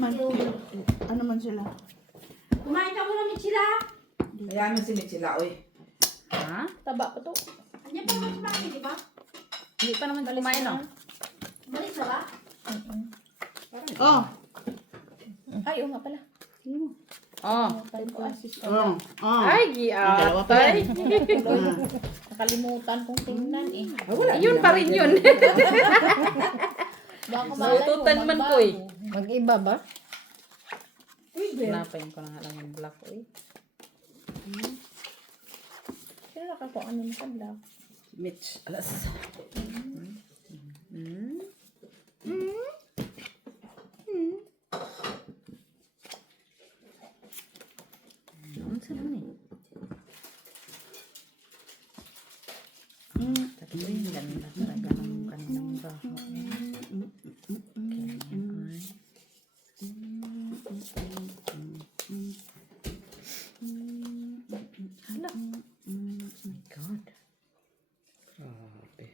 man. Ano man sila? Kumain ka muna, Michila. Ayan mo si Michila, oy. Ha? Taba pa to. Andiyan pa naman si Maki, di ba? Hindi pa naman kumain, no? Balik na ba? Oh. Ay, oo nga pala. Oh. Oh. Oh. Ay, Dalawa pa giatay. Nakalimutan kong tingnan eh. Wala. Yun pa rin yun. Baka malay mo, Sututan man ko eh. Mag-iba ba? Hanapin ko na nga lang yung black, eh. Sino nakakuha ano sa black? Mitch, alas. Ang sarap eh. Tapi ganda talaga ng kanilang baho. Hala. Oh my God. Grabe.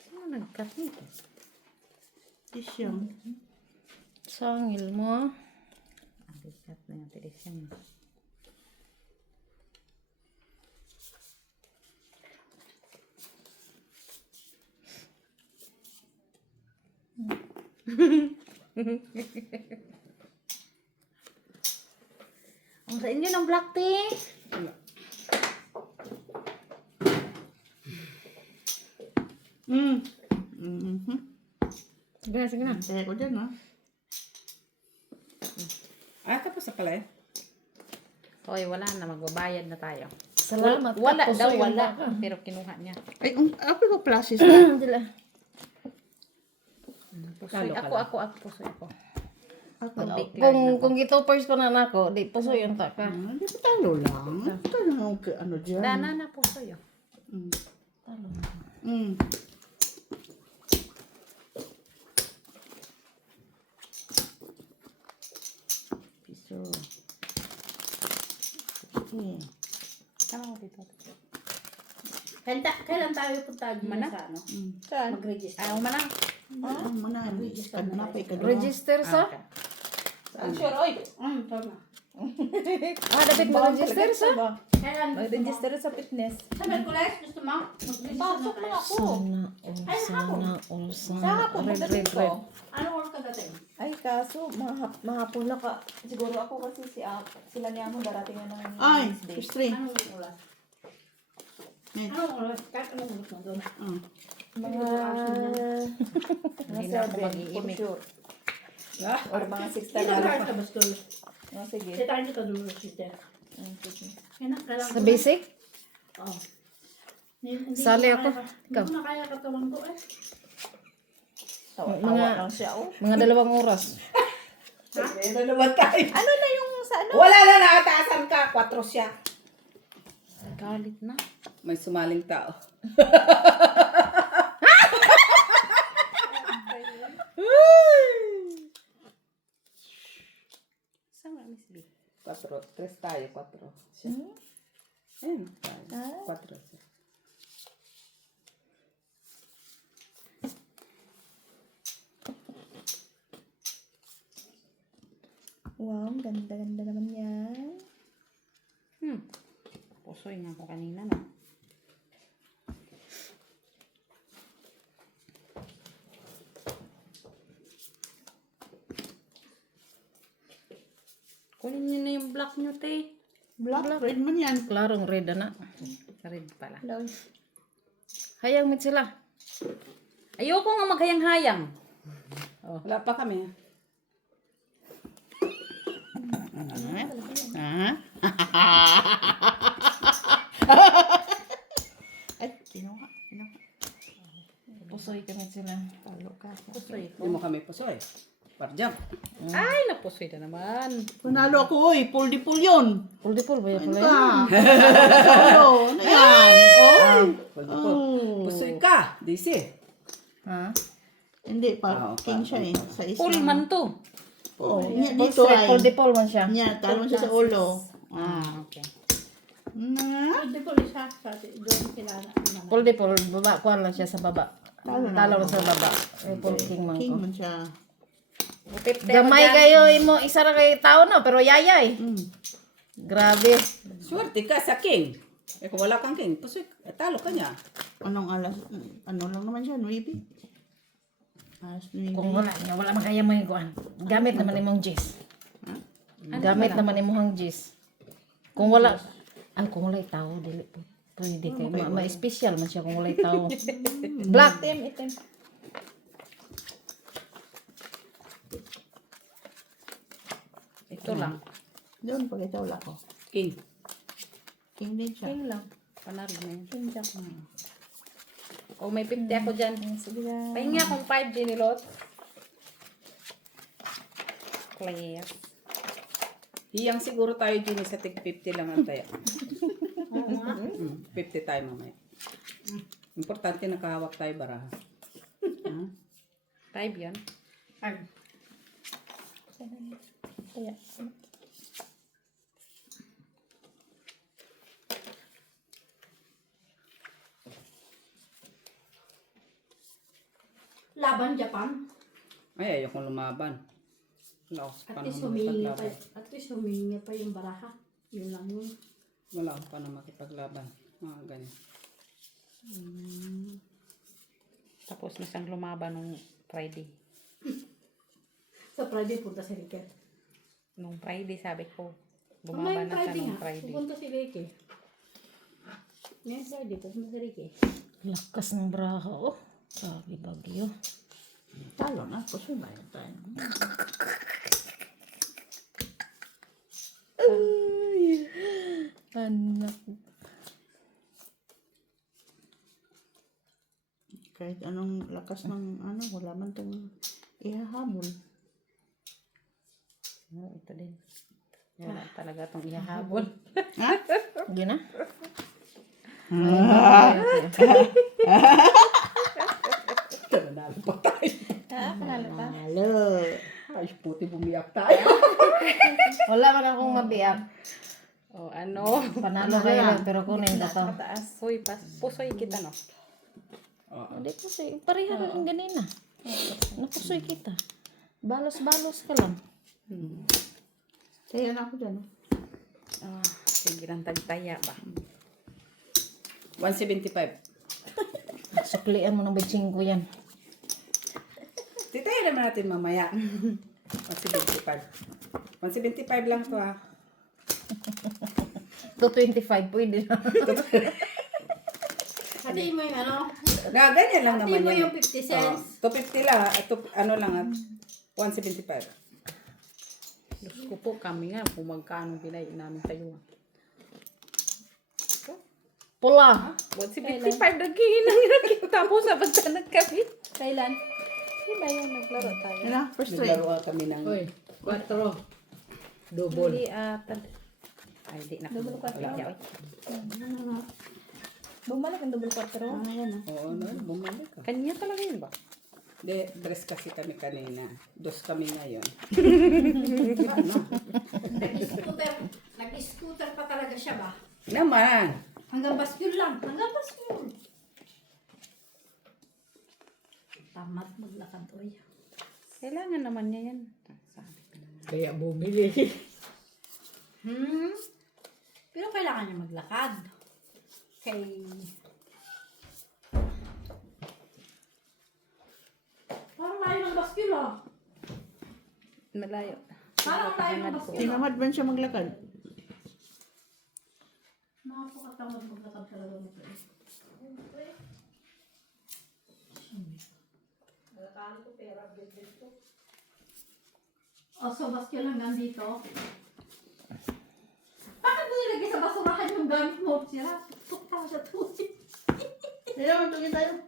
Sino nag-cut nito? Isyong. Sangil mo. Nag-cut na yung tirisyan. Ang sa inyo ng black tea. Sige na, sige na. Kaya ko dyan, ha? Ah, tapos na pala eh. Hoy, wala na. Magbabayad na tayo. Salamat. Wala Tapos daw, yun wala. ba? Pero kinuha niya. Ay, ako ko plasis na. Dila. Pusoy. Kalo ka Ako. Pusoy ako. Ako. Mag-declare Kung ito first pa na nako, di puso yung taka. Hindi pa talo lang. Talo lang ako ano dyan. Dana na pusoy. Mm. Mm. Piso. Okay. Tama ko dito. Kailan tayo punta dito Mana? sa ano? Saan? Mag-register. Ayaw mo na. Ah, mana. Kad na pa ikaduha. Register sa? Ang sure, oy. Tama. Dapat mag-register sa? Kailan gusto mo? Mag-register sa fitness. Sa Merkules, gusto mo? Mag-register na tayo. Sana all. Red. Ano oras ka dating? Ay, kaso, mahapon na ka. Siguro ako kasi sila niya mo darating na ng Ay, Wednesday. history. Anong oras? Anong oras? Kahit anong oras mo doon? Oh. Mga Hindi na ako 7, for mag-iimik. sure. Or mga 6 Dito talaga ka pa. sa Bastol. Sige. Dito tayo dito doon sa city. Sige. Kailangan Sa basic? Oo. Sali ako. Hindi ko na kaya katawan ko eh. Tawa lang siya, oh. Mga 2 oras. Ano naman tayo? Ano na yung sa ano? Wala na, nakataasan ka. 4 siya. Galit na. May sumaling tao. Saan nga, Miss B? 4. 3 tayo, 4. Siya. Ayan, 4 siya. Wow, ganda-ganda naman yan. Pusoy nga ako kanina na. Kunin niyo na yung black niyo, te. Black, red man yan. Klarong red na. Red pala. Hello. Hayang mit sila. Ayoko nga maghayang-hayang. Wala pa kami. Ah? Ay, kinuha. Pusoy kami sila. Pusoy Hindi mo kami pusoy. Parjam. Ay, napusoy na naman. Panalo ako, oy. Pull di pull yun. Pull di pull ba Ano yun? ka? Solo. Ano yan? Oh. Pusoy ka. DC. Ha? Hindi pa. King siya eh. Sa isa. Full man to. Oh, niya dito ay. Pull di pull man siya. Niya, talon siya sa ulo. Okay. Na. Hindi ko isa sa doon kilala. Pull di pull. Baba. Kuha lang siya sa baba. Talo na. Talo lang sa baba. Pull king man King ko. man siya. Gamay kayo imo isa ra kay tao no pero yayay. Grabe. Swerte ka sa king. Eh kung wala kang king, pusoy, talo ka niya. Anong alas? Ano lang naman siya? 9? Alas 9. Kung wala man kaya mo yung kuan. Gamit naman imong G's. Gamit naman imong G's. Kung wala kung wala tao dili po. Pwede kay ma-special man siya kung wala tao. Black. Itim. Ito lang. Doon pag ito wala ko. King. King din siya. King lang. Panalo na yun. King jack. O may 50 ako dyan. Sige lang. Pahinga akong 5 dinilot. Class. Hiyang siguro tayo din sa tig 50 lang ang taya. 50 tayo mamaya. Importante nakahawak tayo baraha. 5 yan. Kaya. Laban Japan. Ay, ayokong lumaban. Laos pa At least naman humingi pa, makipaglaban. at least humingi pa yung baraha. Yun lang yun. Wala akong pa na makipaglaban. Mga ganyan. Tapos na siyang lumaban nung Friday. Sa Friday, punta si Ricky. Nung Friday sabi ko. Ngayon Lumaban na siya Friday nung nga, Friday. pupunta si Ricky. Ngayon Friday, pupunta si Ricky. Lakas ng braha oh. Sabi bagyo. Talo na. Puso ba yun tayo? Anak. Kahit anong lakas ng wala man itong ihahamon. No, ito din. Wala talaga itong ihahabol. Hindi na? Nanalo pa tayo. Panalo pa. Halo. Ay, puti bumiyak tayo. Wala man akong mabiyak. O ano? Panalo kayo pero kunin na to. Mataas. Uy, pusoy kita no. Hindi pusoy. Pareha rin ganina. Napusoy kita. Balos-balos ka lang. Kaya na ako dyan. Sige lang tagtaya ba? 175. Suklian mo ng bitsing ko yan. Titayo naman natin mamaya. 175. 175 lang to ha. 225 pwede na. Hatiin mo yung Ganyan lang naman hatiin mo yan. yung 50 cents. 250 lang ha. Ito, ano lang ha. 175. Diyos ko po kami nga kung magkano binay namin tayo. Pula. 155 naghihinang naghihinang tapos sa bantanag kami. Kailan? Di ba yan naglaro tayo? Yan na. First try. Naglaruan kami ng... 4. Double. Hindi ay di na. Double quattro. Wala, oy. Bumalik ang double 4. Ayan na. Oo, no, bumalik ka. Kanya talaga yun ba? De, dress kasi kami kanina. 2 kami ngayon. Nag-scooter pa talaga siya ba? Naman! Hanggang bascule lang. Hanggang bascule. Tamat maglakad, oy. Kailangan naman niya yan. Kaya bumili. Pero kailangan niya maglakad. Kay... Parang layo ng bascule, ah. Malayo. Parang layo ng bascule. Tinamad ba siya maglakad? Napakatamad maglakad talaga nito. O, so bascule hanggang dito. Bakit mo nilagay sa basurahan yung gamit mo? Sira, tutok ka sa tusin. Hindi naman tugin tayo.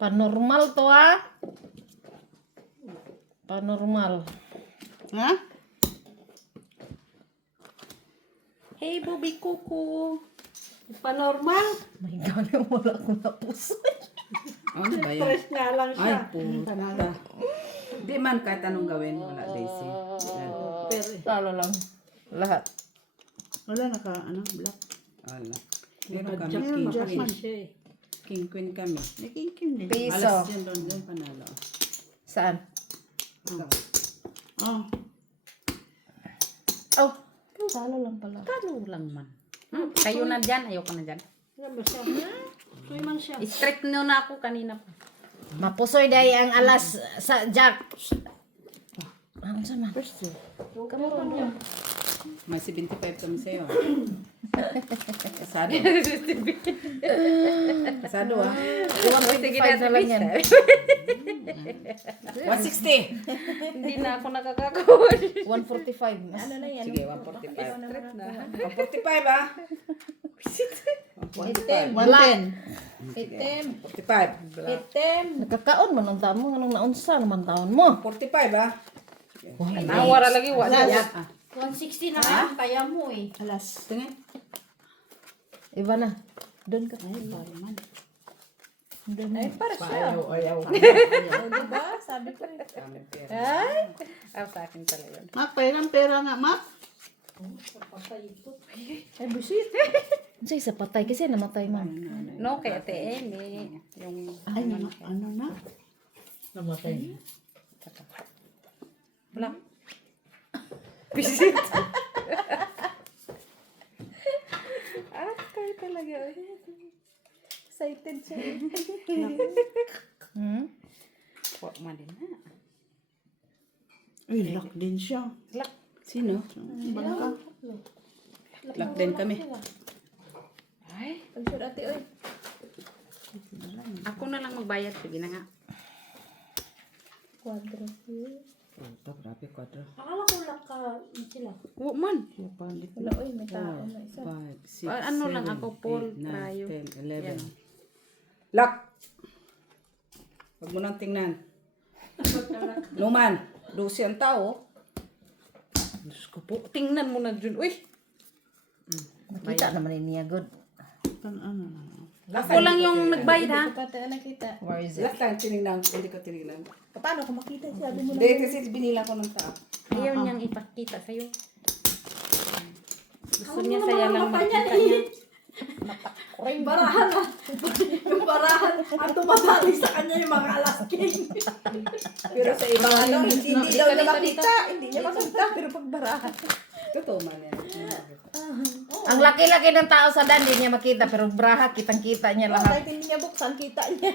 Panormal to ha. Panormal. Ha? Hey, Bobby Kuku. Panormal. May gano'n wala akong napusoy. Ano ba yan? Stress nga lang Ay, siya. puta. Di man kahit anong gawin. Wala, Daisy. Yan. Pero, Talo lang. Lahat. Wala black. Ala. Meron kami. Jack King Jack Queen. man siya eh. King Queen kami. May king din. Piso. Alas yan doon. Doon panalo. Saan? Oh. Oh, talo lang pala. Talo lang man. Kayo na dyan, ayoko na dyan. Ano ba siya? Suy man siya. Straight nyo na ako kanina pa. Mapusoy day ang alas sa Jack. Ano sa man? Kamuran niya. May 75 kami sa'yo. Kasado. Kasado ah. Sige 125 na lang yan. 160. Hindi na ako nakakakawal. 145. Mas. Ano na yan? Sige, 145. Straight na. 145 ah. 110. 110. Item. 45. Item. Nakakaon man ang tamo nga nang naunsa naman taon mo. 45 ah. Nawara lagi, wala. 160 na yan. Kaya mo eh. Alas. Tingin. Iba na. Doon ka. Ay, bari man. Ay, para siya. Ayaw. O, diba? Sabi ko eh. Kami pera. Ay. Sa akin pala yun. Mak, pera nga, Mak. Ay, busit. Sa isa patay kasi namatay man. No, kay Ate Amy. Yung Ay, ano na? Namatay. wala. Kayo talaga. Excited siya. Hmm? Huwag man din na. Ay, lock din siya. Sino? Bangka. Lock din kami. Ay, Ang sure ate, oy. ako na lang magbayad. Sige na nga. Quadro. Ito, grabe, 4. Akala ko lang ka sila. Huwag man. Wala, oy. May tao. May isa. 5, 6, Ano lang ako, Paul, tayo. 10, 11. Yan. Lock! Huwag mo nang tingnan. Numan, 12 ang tao. Diyos ko po. Tingnan mo na dyan. Uy! Nakita naman niya good. Ano na. Ako lang yung nagbayad ha. Hindi ko pa tayo nakita. Where is it? Last time tinignan, hindi ko tinignan. Paano ko makita? Sabi mo Hindi, kasi binilang ko ng tao. Ayaw niyang ipakita sa'yo. Gusto niya saya lang makita niya. Yung barahan na. Yung barahan. Ang tumatali sa kanya yung mga alasking. Pero sa ibang ano, hindi daw niya makita. Hindi niya makita. Pero pagbarahan. Totoo man yan. Ang laki-laki ng tao sa dan, hindi niya makita. Pero braha, kitang-kita niya lahat. Kahit hindi niya buksan, kita niya.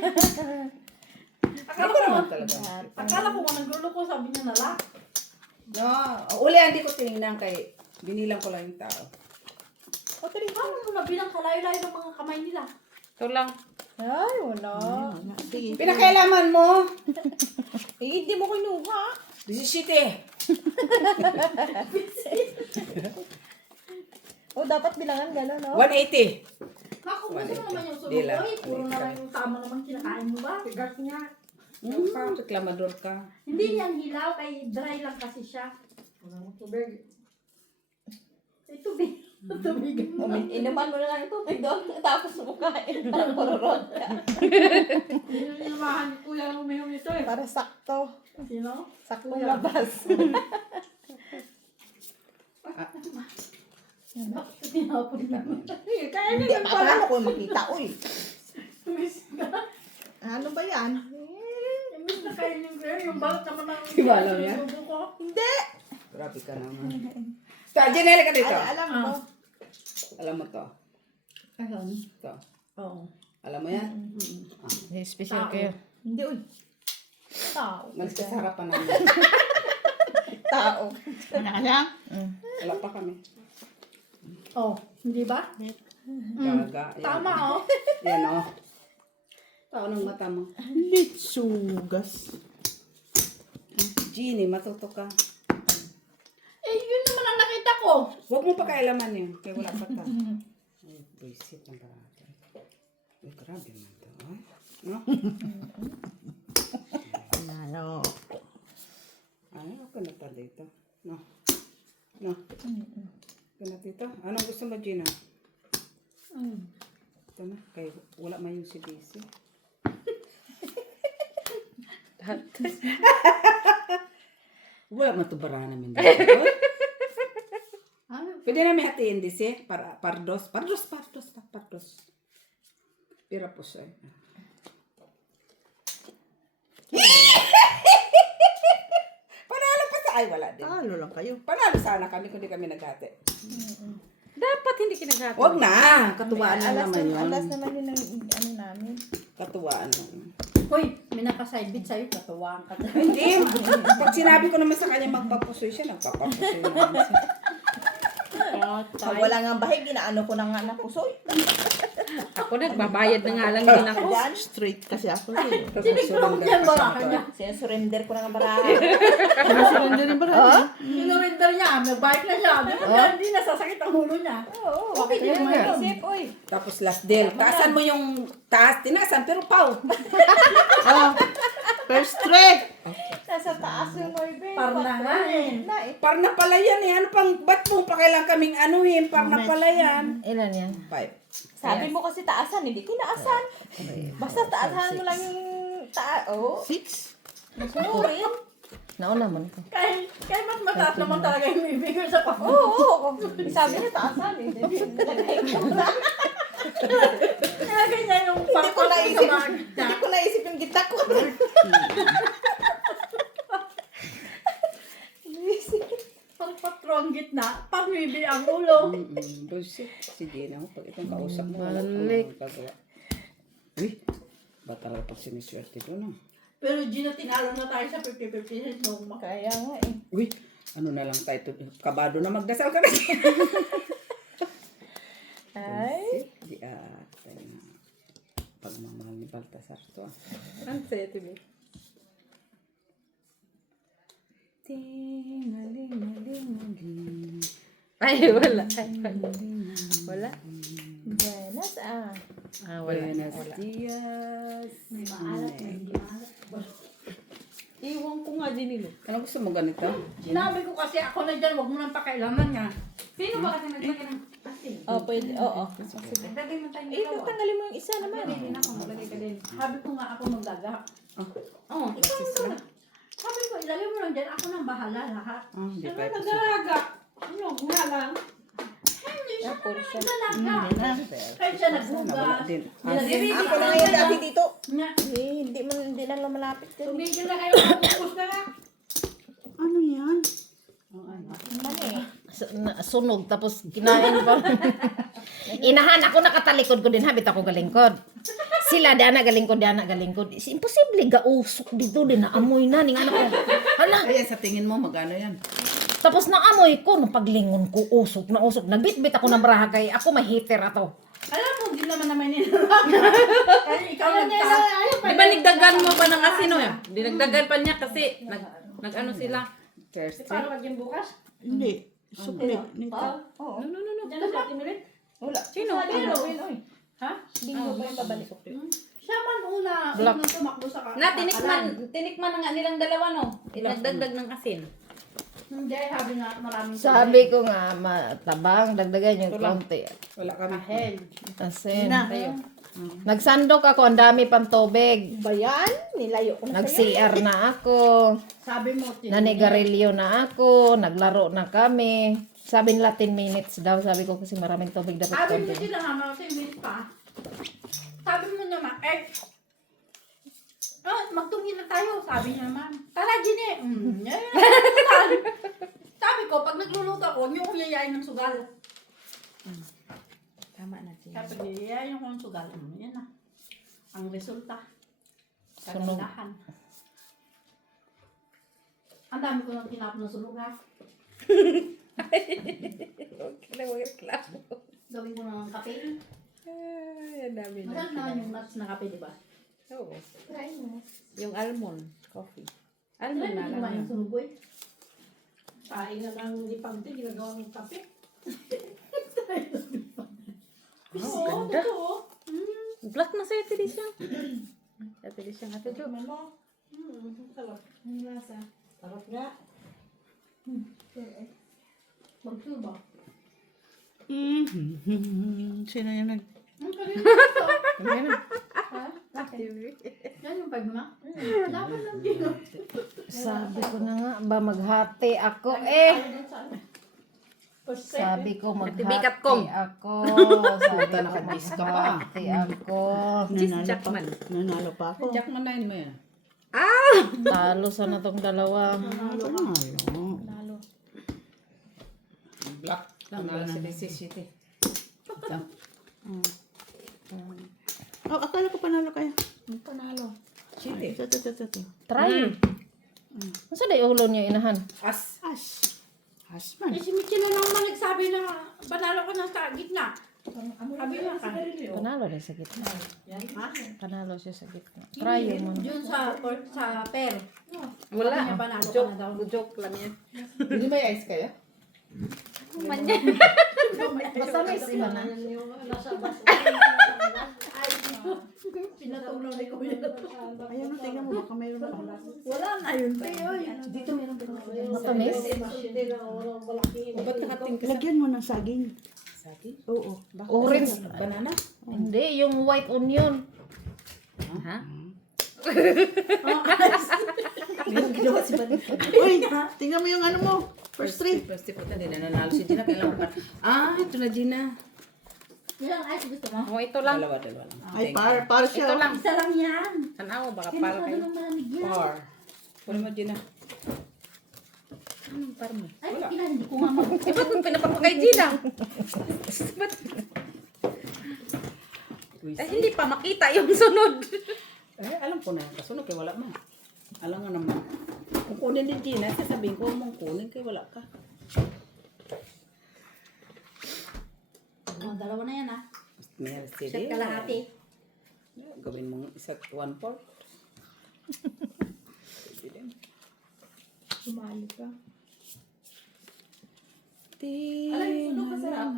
Akala ko naman talaga. Akala ko nga naglulo ko, sabi niya nala. No, uli hindi ko tinignan kay binilang ko lang yung tao. O tiri, paano mo nabilang kalayo-layo ng mga kamay nila? Ito lang. Ay, wala. Sige. Pinakailaman mo? Eh, hindi mo kinuha. 17. O, dapat bilangan gano'n, no? 180. Naku, gusto mo naman yung Di lang. subukoy. Puro na lang yung tama naman kinakain mo ba? Tigas niya. Reklamador ka. Hindi niyang hilaw, kay dry lang kasi siya. Wala mo tubig. Ay, tubig. Tubig. Inuman mo na lang yung tubig doon. Tapos mo kain. Parang pororot ka. Sinamahan ni Kuya Romeo nito eh. Para sakto. Sino? Saktong labas. Tinapon na. Kaya Hindi, niya akala ko makita, uy. Miss ka. Ano ba yan? Miss na kayo yung balat naman ng Tiwala mo yan? subo ko. Hindi. Grabe ka naman. Ta, Janelle ka dito. Alam mo. Alam mo to. Ayun. To. Oo. Alam mo yan? Special kayo. Hindi, uy. Tao. Malis ka sa harapan namin. Tao. Ano ka lang? Wala pa kami. Oh, hindi ba? Gaga. Yan. Tama oh. Yan o. Tao ng mata mo. Litsugas. Genie, matuto ka. Eh, yun naman ang nakita ko. Huwag mo pakailaman yun. Kaya wala pa ta. Ay, buisit ng parata. Ay, grabe man to. Ay, no? Ano? Ay, okay na pa dito. No? No? Okay na dito. Anong gusto mo, Gina? Ito na. Kaya wala man yung CBC. Wala man ito bara namin dito. Pwede namin hatiin this eh. Pardos. Pira po siya. Panalo pa sa... Ay, wala din. Talo lang kayo. Panalo sana kami kung di kami naghati. Dapat hindi kinaghati. Wag na! Katuwaan lang naman yun. Alas naman yun ang ano namin. Katuwaan lang. Hoy, may nakaside bit sa'yo, katuwaan ka. Hindi. Pag sinabi ko naman sa kanya magpapusoy siya, nagpapapusoy naman siya. Pag wala nga bahig, ginaano ko na nga na pusoy. Ako nagbabayad na nga lang din ako. Diyan, Straight kasi ako. eh. Sinigtong niya ang baraka niya. sinusurrender ko na nga baraha. Sinasurrender rin ba rin? Sinurinder niya, nagbike na siya. Hindi nasasakit ang ulo niya. Oo, Bakit okay yun na ngayon? isip, oy. Tapos last deal. Taasan mo yung taas, tinasan, pero pau. Oh, first straight. Nasa taas yung oy, babe. Parnanganin. Na, eh. Parna pala yan eh. Ano pang, ba't mo pa kailang kaming anuhin? Parna pala yan. Ilan yan? 5. Sabi mo kasi taasan, hindi kinaasan. Basta taasan mo lang yung taas. Oo, 6. masunurin. Nauna man ko. Kahit mas mataas naman talaga yung ibigay sa pako. Oo, sabi niya taasan eh. Nilagay ko na. Nilagay niya yung Hindi ko pako sa naisip. mga gitna. Hindi ko naisip yung gitna ko. Pang gitna, pang bibili ang ulo. Bullshit. Si Gina mo, pag itong kausap mo, Balik. magagawa. Uy, ba't talaga pag siniswerte ko, no? Pero Gina, tinalo na tayo sa 50-50 nung Kaya nga eh. Uy, ano na lang tayo, kabado na magdasal ka na. Ay. Di ata na pagmamahal ni Baltasar to. Ang sete, Ting-a-ling-a-ling-a-ling. Ay, wala. Ay, wala. Wala? Buenas ah. Ah, wala. Buenos dias. may maalat, may hindi maalat. Iwan ko nga din nilo. Ano gusto mo ganito? Sinabi ko kasi ako na dyan, huwag mo nang pakailaman nga. Sino ba kasi nagbigay ng asin? Oh, pwede. Oo. Nagdagay mo tayo Eh, tanggalin mo yung isa naman. Hindi na ako, maglagay ka din. Sabi ko nga ako magdaga. Oo, ikaw na. Sabi ko, ilagay mo lang dyan, ako nang bahala lahat. Di Ano pa ito nag-alaga? Ano, nga lang. Hindi siya Apple pa siya. nag-alaga. Kaya siya naghugas. din. Nilagay Ako na ngayon dati dito. Nga. Eh, hindi na lumalapit din. Tumigil na kayo, focus na nga. Ano yan? Mali. Sunog tapos kinain pa. Inahan ako nakatalikod ko din habit ako galingkod. Sila dana galingkod imposible gausok dito din naamoy na ning anak ko. Hala, Kaya sa tingin mo, magano yan? tapos naamoy ko nung paglingon ko usok. Nagbitbit ako ng braha kay ako may heater ato. Alam mo, hindi naman nilalang. Kaya ikaw nagtaas. Di ba nagdagan mo pa ng asino yan? Dinagdagan pa niya kasi nag-ano sila. Thirsty. Para maging bukas. Hindi. Sukli. Nito. Oo. No. Diyan na siya, timilit. Wala. Sino? Ano? Oy. Ha? Linggo ba yung babalik? Siya man una, Black. unang tumakbo sa Na, tinikman na nga nilang dalawa, no? Nagdagdag ng asin. Hindi, sabi nga maraming Sabi ko nga matabang dagdagan yung konti. Wala kami. Ahel. Asin. Na. Nagsandok ako, ang dami pang tubig. Ba yan? Nilayo ko na sa'yo. Nag-CR na ako. Sabi mo, Nanigarilyo na ako. Naglaro na kami. Sabi nila 10 minutes daw. Sabi ko kasi maraming tubig dapat sabi mo konti. sila nga, mga minutes pa. Sabi mo naman, magtungin na tayo. Sabi niya naman, tara, Gine. Sabi ko, pag nagluluto ako, huwag niyo kong yayain ng sugal. Tama na siya. Sabi ko, yayain ko ng sugal. Yan na. Ang resulta. Sunog. Kagandahan. Ang dami ko nang tinapon na sunog, ha? Okay na, magreklamo. Gawin ko ng kape. Ay, ang dami na. Masarap naman yung nuts na kape, di ba? Oo. Try mo. Yung almond coffee. Ano Almond na na lang. naman yung yun. sunog, eh? Kain na lang ni Pagte, ginagawa ng kape. Oo, ganda. totoo. Black na sa'yo, Ate Lisha. Ate Lisha, Ate Jo. Sarap. Ang lasa. Sarap nga. Magsuba. Sino yung nag... Ang kanina ito. Ayan. Ha? Yan yung pag ma. Dapat lang dito. Sabi ko na nga ba maghati ako eh. Percent. Sabi ko Bikat maghati kong. ako. Sabi ko Nakadis ka pa. maghati ako. Cheese Nanalo pa. Jackman. Nanalo pa ako. Jack manahin mo yan. Talo sana tong dalawa. Panalo. Lalo. Black. Panalo si Mrs. City. Oh, akala ko panalo kayo. Ang panalo. City. Ito. Try. Masa day ulo niya inahan? As. Hasman. Eh, si Michi na naman nagsabi na panalo ka na sa gitna. Sabi niya ka. Panalo rin sa gitna. Panalo siya sa gitna. Try mo. Yun sa pair. Wala. Sabi niya panalo ka Joke, na daw. joke lang yan. Hindi may ice kayo? Masamis iba na. Pinatulong ni Kuya. Ayan, tingnan mo, baka mayroon pa. Wala na yun. Tayo. Dito meron din. Matamis? Ba't nakating ka sa Lagyan mo ng saging. saging? Oo. Orange. Banana? Hindi, yung white onion. Ha? Meron ginawa si Banana. Uy, tingnan mo yung ano mo. First three. First tip, hindi na nanalo si Gina. Kailangan pa. Ito na Gina. Ilang ice gusto mo? Oh, ito lang. Dalawa lang. Ay, para siya. Ito lang. Isa lang yan. Tanaw, baka Kaya para masyado kayo. lang malamig yan. Par. Wala mo Gina. Anong par mo? Ay, ina, hindi ko nga mag... Eh, ba't mo pinapapakay Gina? Ba't? Eh, hindi pa makita yung sunod. Alam ko na. Kasunod kay wala man. Alam nga naman. Kung kunin ni Gina, sasabihin ko mong kunin kay wala ka. Oh, dalawa na yan, ah. May Shot sige. kalahati. Gawin mong isa't 1/4. Sumali ka. Alam, sunog masarap.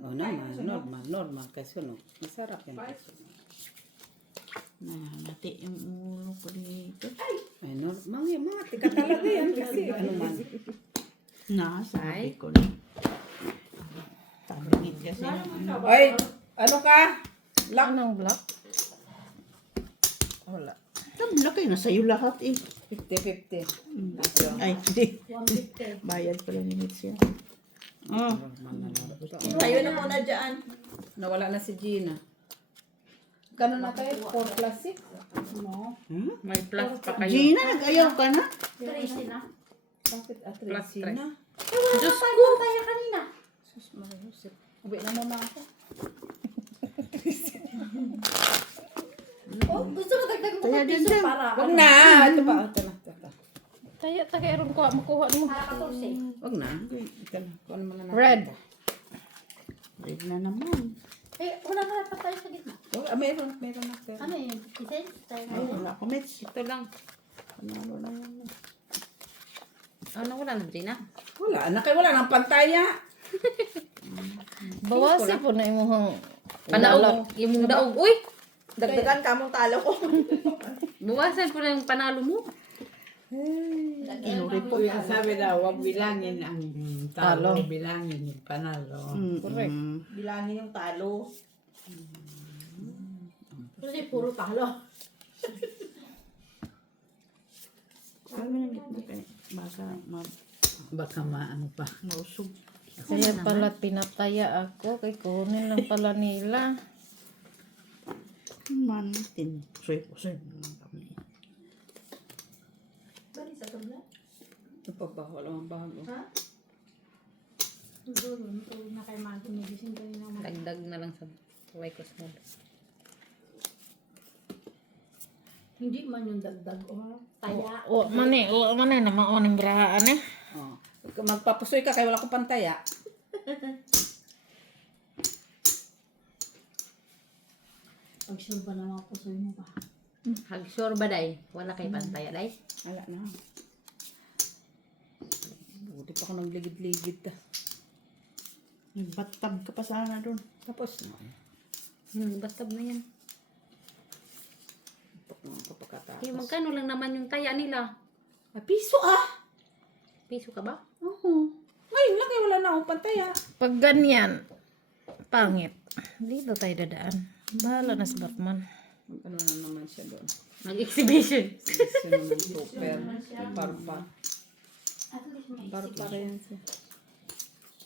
Oh, naman. Normal. Kasi sunog. Masarap yan. Nati yung ulo ko dito. Ay, mga tika talaga yan. Kasi ano man. Sabi ko na. Tabingit kasi ng ano. Ay, ano ka? Lock. Anong black? Wala. Tabla kayo, nasa iyo lahat eh. 50-50. Ay, hindi. Bayad pala ni Mitch yan. Oh. Tayo na muna dyan. Nawala na si Gina. Gano'n na tayo? 4 plus 6? No. May plus pa kayo. Gina, nag-ayaw ka na? Tracy na. Bakit Plus Gina? Diyos ko! Tayo kanina. Sus, Mariusip. Uwi na muna ako. Oh, gusto mo dagdag mo Kaya ka din piso dyan. para... Wag na! Ito pa. Ito na. Tayo, takiron ko. Makuha mo. Para 14. Wag na. Ito na. Kung ano man na Red. Red na naman. Eh, wala na dapat tayo sa gitna. Meron na. Ano yun? 50 cents? Tayo Ay, wala ko, Mitch. Ito lang. Panalo na yan. Ano, wala na Gina? Wala na kayo. Wala nang pantaya. Bawasi po na imuhang Panaog. Yung daog. Uy! Dagdagan ka mong talo ko. Buwasan po na yung panalo mo. Inuri po. Sabi daw, huwag bilangin ang talo, Talo. bilangin yung panalo. Correct. Bilangin yung talo. Kasi puro talo. Sabi na gitna kayo. Baka maano pa. Mausog. Kaya pala pinataya ako. Kay kunin lang pala nila. Mantin. Soy. Ito pa ba? Wala mang bago. Siguro, tulog na kayo mga tumigising kayo naman. Dagdag na lang sa tuway ko small. Hindi man yung dagdag o taya. O, mani naman uning brahaan eh. Oh. Kung magpapusoy ka kaya wala ko pantaya. Pag-sure ba naman ako sa'yo mo ba? Hag-sure ba day? Wala kay pantaya day? Wala na. Buti pa ako nagligid-ligid ta. May battab ka pa sana doon. Tapos, Basta na yan. papakataas. Eh, magkano lang naman yung taya nila? Piso ah! Piso ka ba? Oo. Ngayon lang kaya wala na akong pantaya. Pag ganyan, pangit. Dito tayo dadaan. Bahala na si Batman. Ano na naman siya doon. Nag-exhibition. Siya naman super. Parpa. At least may Parpa rin siya.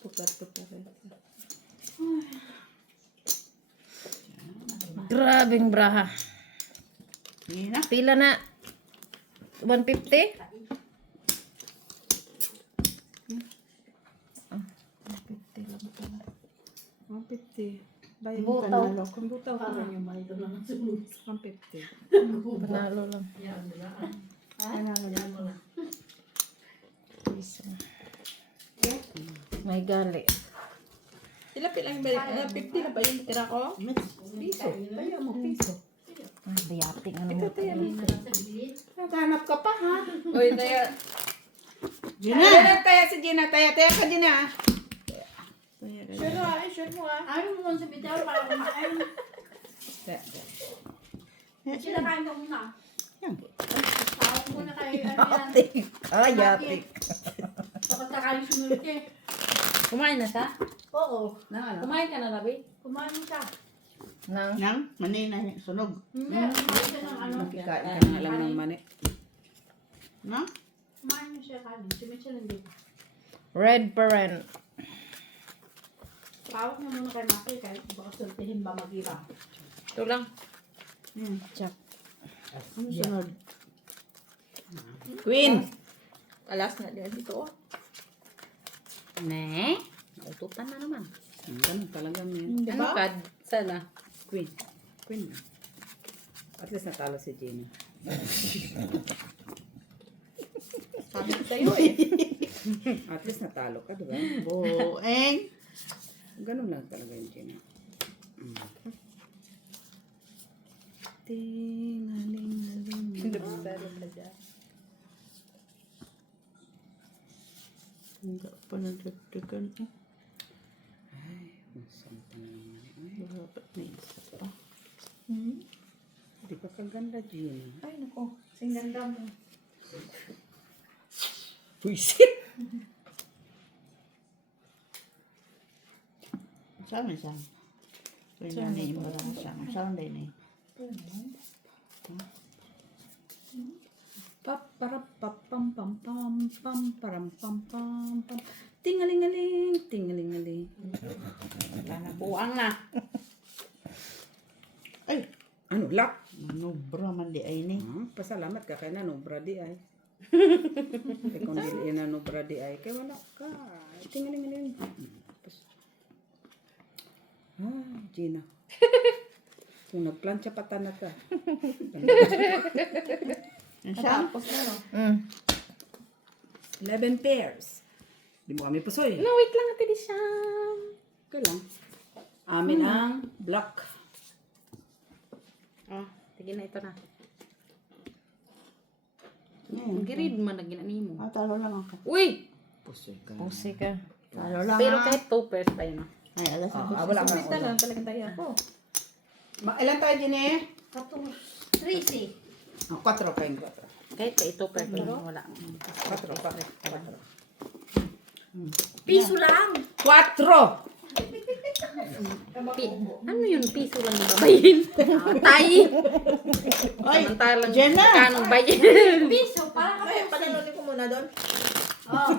Putar-putar rin siya. Grabing braha. Sige na. Pila na. 150? 150. Bayad mo Butaw. panalo. Kung butaw ka rin yung Ito naman sunod. 150. Panalo lang. Panalo lang. Piso. May gali. Ilapit lang yung balik. 50 na ba yung tira ko? Piso. Bayaw mo piso. Ay, bayati nga naman. Naghanap ka pa ha? Uy, taya. Gina! Taya si Gina. Taya ka Gina. Sure mo ah, sure mo ah. Ayaw mo sa bitaw para kumain. Sila kain ka muna. Yan. Tawag muna kayo. Ano yan? Ay, yati. Kapag kakain sunod eh. Kumain na siya? Oo. Na ano? Kumain ka na, Rabi? Kumain siya. Nang, Yang, manina, sunog. Hindi. Kumain siya ng ano. Kikain ka na lang ng mani. No? Kumain niya siya kanin. Sumitsa lang dito. red parent. Tawag mo muna kay Maki kahit baka sultihin ba mag-iba. Ito lang. Yan. Check. Ano sunod? Queen! Alas na din dito oh. Ne? Naututan na naman. Ganun talaga yan. Ano ka? Sana? Queen. Queen na. At least natalo si Gina. Sabi ko sa'yo eh. At least natalo ka, di ba? Boeng. Ganun lang talaga yung Gina. Tingaling-aling. Hindi pa nagdagdagan. Ay, masama pa na naman. Ay, Dapat na isa pa. di pa kaganda, Gina. Ay, nako. Singganda mo. Puisit! Saan na saan? Kaya na yung mga saan. Saan din eh. Paparapapam pam pam pam param pam pam pam. Tingaling-aling, tingaling-aling. Wala na. Buang na. Ay! Ano, lock? Manubra man di ay ni. Pasalamat ka kay nanobra di ay. Kaya kung di nanobra di ay, kaya wala ka. Tingaling-aling. Ah, Gina. Kung nagplansya pa tanat ka. Saan? Tapos na no. 11 pairs. Di mo kami pusoy. No, wait lang natin siya. Okay lang. Amin ang block. Oh, tigil na ito na. Yan. Girid man na ginani mo. Ah, talo lang ako. Uy! Pusoy ka. Pusi ka. Talo lang Pero ah. kahit 2 pairs tayo na. Ay, alas na. Wala ka. Sweet na lang talagang taya ko. Ilan tayo, Gina? Katong 3C. 4 kayong 4. Kahit pa ito pairs tayo. Wala. 4. Piso lang. 4! Ano yun? Piso lang yung babayin. Tayo. Ay, Samantalang Jenna! kanong bayin. Piso. Para ka Ay, panalunin ko muna doon. Oh.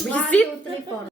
Visit. 1, 2, 3, 4.